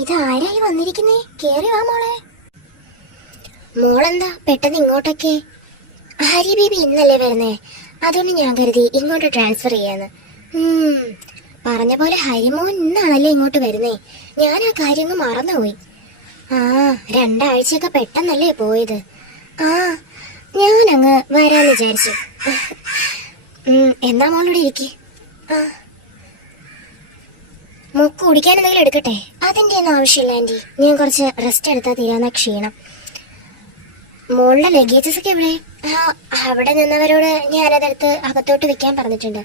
ഇതാരായി വന്നിരിക്കുന്നേ? കേറി വാ മോളെ. മോളെന്താ പെട്ടെന്ന് ഇങ്ങോട്ടൊക്കെ? ഹരി ബേബി ഇന്നല്ലേ വരുന്നേ, അതുകൊണ്ട് ഞാൻ കരുതി ഇങ്ങോട്ട് ട്രാൻസ്ഫർ ചെയ്യാന്ന്. പറഞ്ഞ പോലെ ഹരിമോൻ ഇന്നാണല്ലേ ഇങ്ങോട്ട് വരുന്നേ. ഞാൻ ആ കാര്യങ്ങൾ മറന്നുപോയി. ആ, 2 ആഴ്ചയൊക്കെ പെട്ടെന്നല്ലേ പോയത്. ആ, ഞാനങ്ങ് വരാന്ന് വിചാരിച്ചു. എന്താ മോളോട് ഇരിക്കെ. ആ, മുക്ക് കുടിക്കാൻ എന്തെങ്കിലും എടുക്കട്ടെ? അതിന്റെ ഒന്നും ആവശ്യമില്ല ആന്റി, ഞാൻ കുറച്ച് റെസ്റ്റ് എടുത്താൽ തീരാന്ന ക്ഷീണം. മോളുടെ ലഗേജസ് ഒക്കെ എവിടെ? അവിടെ നിന്നവരോട് ഞാനതെടുത്ത് അകത്തോട്ട് വെക്കാൻ പറഞ്ഞിട്ടുണ്ട്.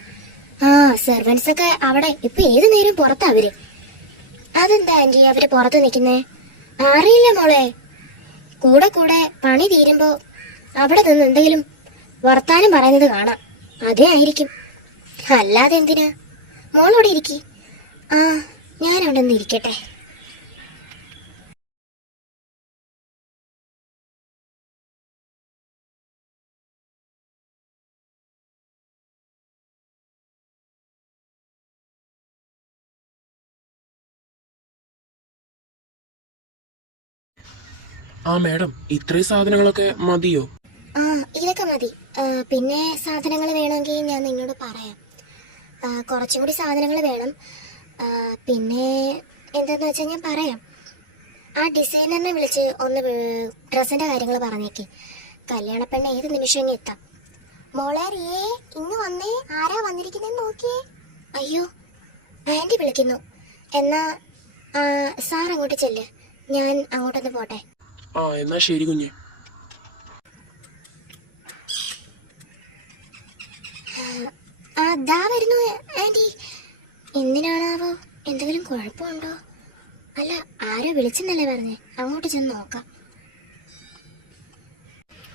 സെർവൻസ് ഒക്കെ അവിടെ ഇപ്പൊ ഏതു നേരം പുറത്താ അവര്. അതെന്താ ആന്റി അവര് പുറത്ത് നിൽക്കുന്നേ? അറിയില്ല മോളെ, കൂടെ കൂടെ പണി തീരുമ്പോ അവിടെ നിന്ന് എന്തെങ്കിലും വർത്താനം പറയുന്നത് കാണാം. അതേ ആയിരിക്കും, അല്ലാതെ എന്തിനാ. മോളോടെ ഇരിക്കി. ഞാൻ അവിടെ ഒന്ന് ഇരിക്കട്ടെ. മാഡം, ഇത്രയും സാധനങ്ങളൊക്കെ മതിയോ? ഇതൊക്കെ മതി. പിന്നെ സാധനങ്ങൾ വേണമെങ്കിൽ ഞാൻ നിന്നോട് പറയാം. കുറച്ചും കൂടി സാധനങ്ങൾ വേണം. പിന്നെ എന്താന്ന് വെച്ചാൽ ഞാൻ പറയാം. ആ ഡിസൈനറിനെ വിളിച്ച് ഒന്ന് ഡ്രസ്സിന്റെ കാര്യങ്ങൾ പറഞ്ഞേക്ക്. കല്യാണപ്പെണ്ണ ഏത് നിമിഷം ഇനി എത്താം. മോളെ റിയേ, ഇന്ന് വന്നേ. ആരാ വന്നിരിക്കുന്നെന്ന് നോക്കിയേ. അയ്യോ, ആന്റി വിളിക്കുന്നു. എന്നാ സാർ അങ്ങോട്ട് ചെല്ല്, ഞാൻ അങ്ങോട്ടൊന്ന് പോട്ടെ. എന്നാ ശരി കുഞ്ഞെ. ദാ വരുന്നു ആന്റി. എന്തിനാണാവോ? എന്തെങ്കിലും കുഴപ്പമുണ്ടോ? അല്ല, ആരോ വിളിച്ചെന്നല്ലേ പറഞ്ഞേ. അങ്ങോട്ട് ചെന്ന് നോക്കാം.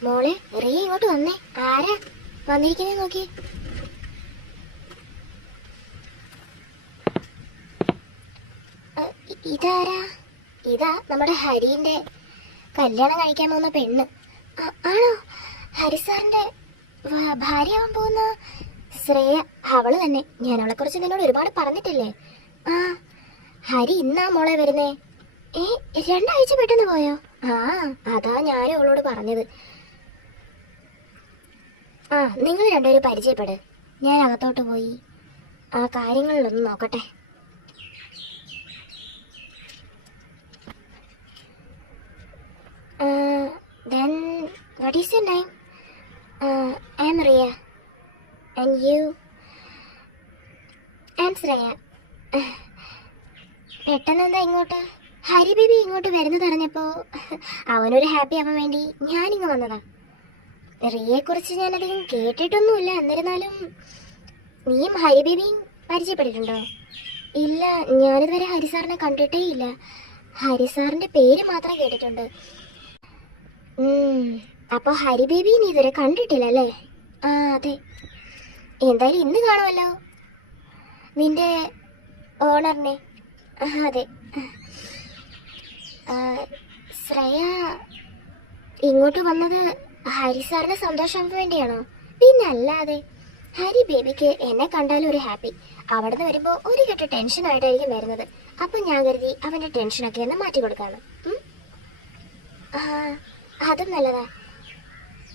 മോളെ റിയ, ഇങ്ങോട്ട് വന്നേ. ആരാ വന്നിരിക്കുന്നേ നോക്കി. ഇതാരാ? ഇതാ നമ്മുടെ ഹരിന്റെ കല്യാണം കഴിക്കാൻ പോകുന്ന പെണ്ണ്. ആണോ? ഹരിസാറിന്റെ ഭാര്യയാവാൻ പോകുന്ന ശ്രേയ, അവള് തന്നെ. ഞാൻ അവളെ കുറിച്ച് നിന്നോട് ഒരുപാട് പറഞ്ഞിട്ടില്ലേ. ഹരി ഇന്നാ മോളെ വരുന്നേ. 2 ആഴ്ച പെട്ടെന്ന് പോയോ? അതാ ഞാനും അവളോട് പറഞ്ഞത്. നിങ്ങൾ രണ്ടുപേരും പരിചയപ്പെട്. ഞാൻ അകത്തോട്ട് പോയി ആ കാര്യങ്ങളിലൊന്ന് നോക്കട്ടെ. Then what is your name? I'm Riya. And you? I'm Sreya. പെട്ടെന്നെന്താ ഇങ്ങോട്ട്? ഹരി ബേബി ഇങ്ങോട്ട് വരുന്നത് അറിഞ്ഞപ്പോ അവനൊരു ഹാപ്പി ആവാൻ വേണ്ടി ഞാനിങ്ങ് വന്നതാ. റിയയെ കുറിച്ച് ഞാനധികം കേട്ടിട്ടൊന്നുമില്ല. എന്നിരുന്നാലും നീയും ഹരി ബേബിയും പരിചയപ്പെട്ടിട്ടുണ്ടോ? ഇല്ല, ഞാനിതുവരെ ഹരിസാറിനെ കണ്ടിട്ടേ ഇല്ല. ഹരിസാറിന്റെ പേര് മാത്രം കേട്ടിട്ടുണ്ട്. അപ്പൊ ഹരി ബേബി നീ ഇതുവരെ കണ്ടിട്ടില്ലല്ലേ? അതെ. എന്തായാലും ഇന്ന് കാണുമല്ലോ നിന്റെ ഓണറിനെ. അതെ. ശ്രേയ ഇങ്ങോട്ട് വന്നത് ഹരിസാറിന് സന്തോഷമാകാൻ വേണ്ടിയാണോ? പിന്നെ അല്ലാതെ. ഹരി ബേബിക്ക് എന്നെ കണ്ടാലും ഒരു ഹാപ്പി. അവിടെ നിന്ന് വരുമ്പോ ഒരു കെട്ട് ടെൻഷനായിട്ടായിരിക്കും വരുന്നത്. അപ്പൊ ഞാൻ കരുതി അവന്റെ ടെൻഷനൊക്കെ ഒന്ന് മാറ്റി കൊടുക്കാണ്. അതും നല്ലതാ.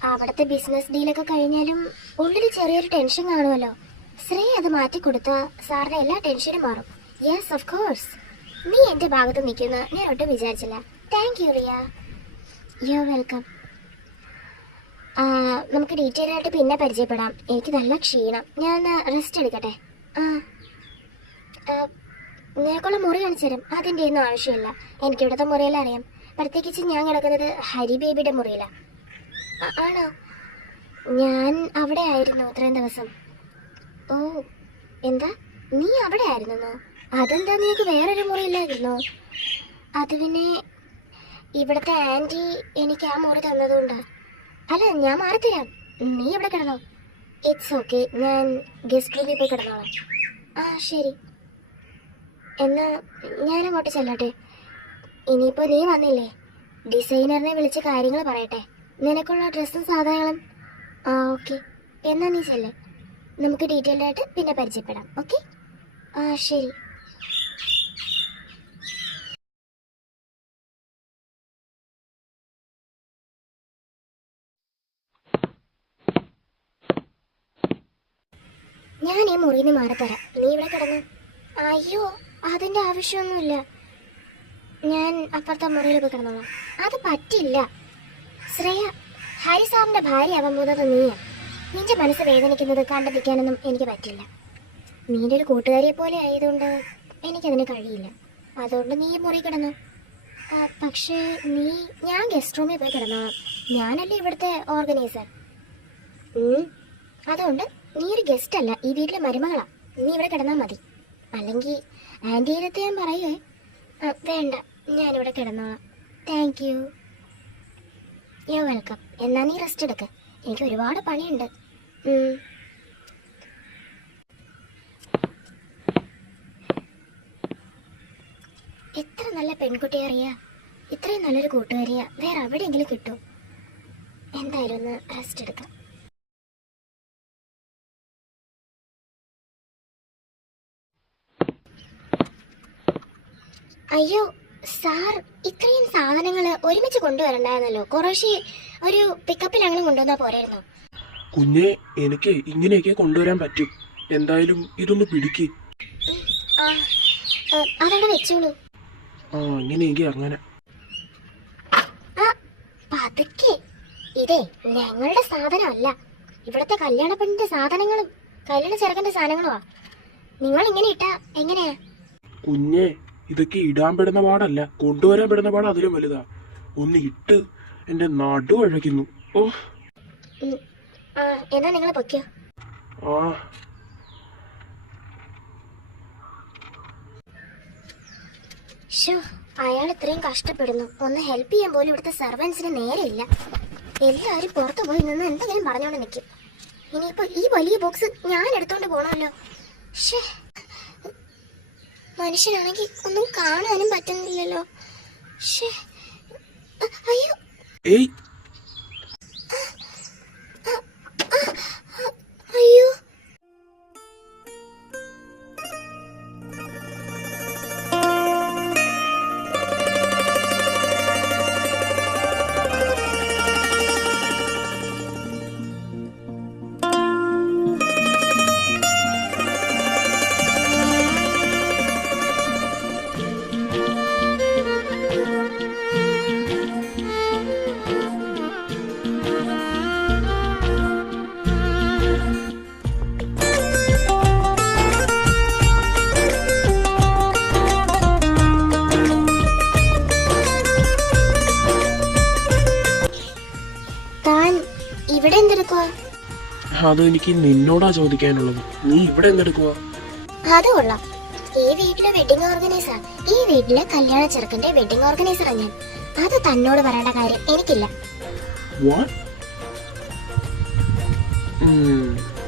അവിടുത്തെ ബിസിനസ് ഡീലൊക്കെ കഴിഞ്ഞാലും ഉള്ളിൽ ചെറിയൊരു ടെൻഷൻ കാണുമല്ലോ. ശ്രേയ അത് മാറ്റിക്കൊടുത്താ സാറിന്റെ എല്ലാ ടെൻഷനും മാറും. Yes, of course. നീ എന്റെ ഭാഗത്ത് നിൽക്കുന്ന ഞാൻ ഒട്ടും വിചാരിച്ചില്ല. Thank you Riya. You are welcome. നമുക്ക് ഡീറ്റെയിൽ ആയിട്ട് പിന്നെ പരിചയപ്പെടാം. എനിക്ക് നല്ല ക്ഷീണം, ഞാൻ റെസ്റ്റ് എടുക്കട്ടെ. നിനക്കുള്ള മുറി കാണിച്ചു തരും. അതിൻ്റെ ഒന്നും ആവശ്യമില്ല. എനിക്കിവിടുത്തെ മുറിയെല്ലാം അറിയാം. പ്രത്യേകിച്ച് ഞാൻ കിടക്കുന്നത് ഹരി ബേബിയുടെ മുറിയിലാണ്. ആണോ? ഞാൻ അവിടെ ആയിരുന്നു ഇത്രയും ദിവസം. ഓ, എന്താ നീ അവിടെ ആയിരുന്നോ? അതെന്താ നിനക്ക് വേറൊരു മുറിയില്ലായിരുന്നോ? അത് പിന്നെ ഇവിടുത്തെ ആൻറ്റി എനിക്ക് ആ മുറി തന്നതുകൊണ്ടാ. അല്ല, ഞാൻ മാറിത്തരാം, നീ എവിടെ കിടന്നോ. ഇറ്റ്സ് ഓക്കെ, ഞാൻ ഗസ്റ്റ് റൂമിൽ പോയി കിടന്നോളാം. ശരി. എന്നാ ഞാനങ്ങോട്ട് ചെല്ലട്ടെ. ഇനിയിപ്പോൾ നീ വന്നില്ലേ, ഡിസൈനറിനെ വിളിച്ച് കാര്യങ്ങൾ പറയട്ടെ. നിനക്കുള്ള ഡ്രസ്സും സാധനങ്ങളും. ഓക്കെ, എന്നാ നീ ചെല്ലേ. നമുക്ക് ഡീറ്റെയിൽഡ് ആയിട്ട് പിന്നെ പരിചയപ്പെടാം. ഓക്കെ, ശരി. ഞാൻ ഈ മുറിയിൽ നിന്ന് മാറിത്തരാം, നീ ഇവിടെ കിടന്നു. അയ്യോ, അതിന്റെ ആവശ്യമൊന്നുമില്ല, ഞാൻ അപ്പുറത്തെ മുറിയിൽ പോയി കിടന്നോളാം. അത് പറ്റില്ല ശ്രേയ, ഹരി സാറിന്റെ ഭാര്യ ആവാൻ പോകുന്നത് നീയാ. നിന്റെ മനസ്സ് വേദനിക്കുന്നത് കണ്ടു നിൽക്കാനൊന്നും എനിക്ക് പറ്റില്ല. നീന്റെ ഒരു കൂട്ടുകാരിയെ പോലെ ആയതുകൊണ്ട് എനിക്കതിന് കഴിയില്ല. അതുകൊണ്ട് നീ ഈ മുറി കിടന്നു. പക്ഷേ ഞാൻ ഗസ്റ്റ് റൂമിൽ പോയി കിടന്നോളാം, ഞാനല്ലേ ഇവിടുത്തെ ഓർഗനൈസർ. അതുകൊണ്ട് നീ ഒരു ഗസ്റ്റ് അല്ല, ഈ വീട്ടിലെ മരുമകളാ. നീ ഇവിടെ കിടന്നാൽ മതി. അല്ലെങ്കിൽ ആൻറ്റി ഇരത്തെ ഞാൻ പറയുവേ. വേണ്ട, ഞാനിവിടെ കിടന്നോളാം. Thank you. You welcome. എന്നാ നീ റെസ്റ്റ് എടുക്ക, എനിക്ക് ഒരുപാട് പണിയുണ്ട്. എത്ര നല്ല പെൺകുട്ടിയെ അറിയാ, ഇത്രയും നല്ലൊരു കൂട്ടുകാരിയാ വേറെ എവിടെയെങ്കിലും കിട്ടും. എന്തായാലും ഒന്ന് റെസ്റ്റ് എടുക്കാം. അയ്യോ സാർ, ഇത്രയും സാധനങ്ങൾ ഒരുമിച്ച് കൊണ്ടുവരണ്ടായിരുന്നല്ലോ. കുറേശ്ശെ ഒരു പിക്കപ്പിൽ അങ്ങനെ കൊണ്ടുവന്നാ പോരായിരുന്നോ? കുഞ്ഞെ, എനിക്ക് ഇങ്ങനെയൊക്കെ കൊണ്ടുവരാൻ പറ്റും. എന്തായാലും ഇതൊന്ന് പിടിക്ക്. അതവിടെ വെച്ചോളൂ. ഇങ്ങനെയെങ്കിൽ അങ്ങനെ. പതുക്കെ. ഇതേ ഞങ്ങളുടെ സാധനമല്ല, ഇവിടുത്തെ കല്യാണ പെണ്ണിന്റെ സാധനങ്ങളും കല്യാണ ചെറുക്കന്റെ സാധനങ്ങളുമാ. നിങ്ങൾ ഇങ്ങനെ ഇട്ടാ എങ്ങനെയാ? കുഞ്ഞെ, ഇതൊക്കെ ഇടാൻ പെടുന്ന പാടല്ല, കൊണ്ടുവരാൻ പെടുന്ന പാട് അതിലും വലുതാ. ഒന്ന് ഇട്ട് എന്റെ നടു അഴയ്ക്കുന്നു. ഓ, എന്നാ നിങ്ങൾ പൊയ്ക്കോ. അയാൾ ഇത്രയും കഷ്ടപ്പെടുന്നു, ഒന്ന് ഹെൽപ്പ് ചെയ്യാൻ പോലും ഇവിടുത്തെ സെർവൻസിന് നേരെയില്ല. എല്ലാവരും പുറത്തു പോയി നിന്ന് എന്തെങ്കിലും പറഞ്ഞോണ്ട് നിൽക്കും. ഇനിയിപ്പോ ഈ വലിയ ബോക്സ് ഞാൻ എടുത്തോണ്ട് പോണമല്ലോ. മനുഷ്യനാണെങ്കിൽ ഒന്നും കാണാനും പറ്റുന്നില്ലല്ലോ. അയ്യോ, അയ്യോ. ഇവിടെ എന്തെടുക്കുവാ? അത് എനിക്ക് നിന്നോടാ ചോദിക്കാനുള്ളത്. നീ ഇവിടെ എന്തെടുക്കുവാ? അത് കൊള്ളാം. ഈ വീട്ടിലെ വെഡിങ് ഓർഗനൈസർ, ഈ വീട്ടിലെ കല്യാണ ചെറുക്കന്റെ വെഡിങ് ഓർഗനൈസർ ഞാൻ. അത് തന്നോട് പറയേണ്ട കാര്യം എനിക്കില്ല.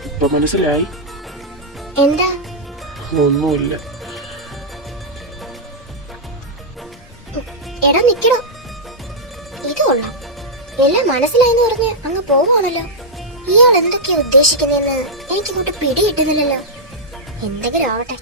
ഇപ്പൊ മനസ്സിലായി? എന്താ? ഒന്നുമില്ല. എടാ നിക്കണോ? ഇത് കൊള്ളാം. എല്ലാം മനസ്സിലായെന്ന് പറഞ്ഞ് അങ്ങ് പോവാണല്ലോ. ഇയാൾ എന്തൊക്കെയാ ഉദ്ദേശിക്കുന്നതെന്ന് എനിക്കിങ്ങോട്ട് പിടി കിട്ടുന്നില്ലല്ലോ. എന്തെങ്കിലും ആവട്ടെ.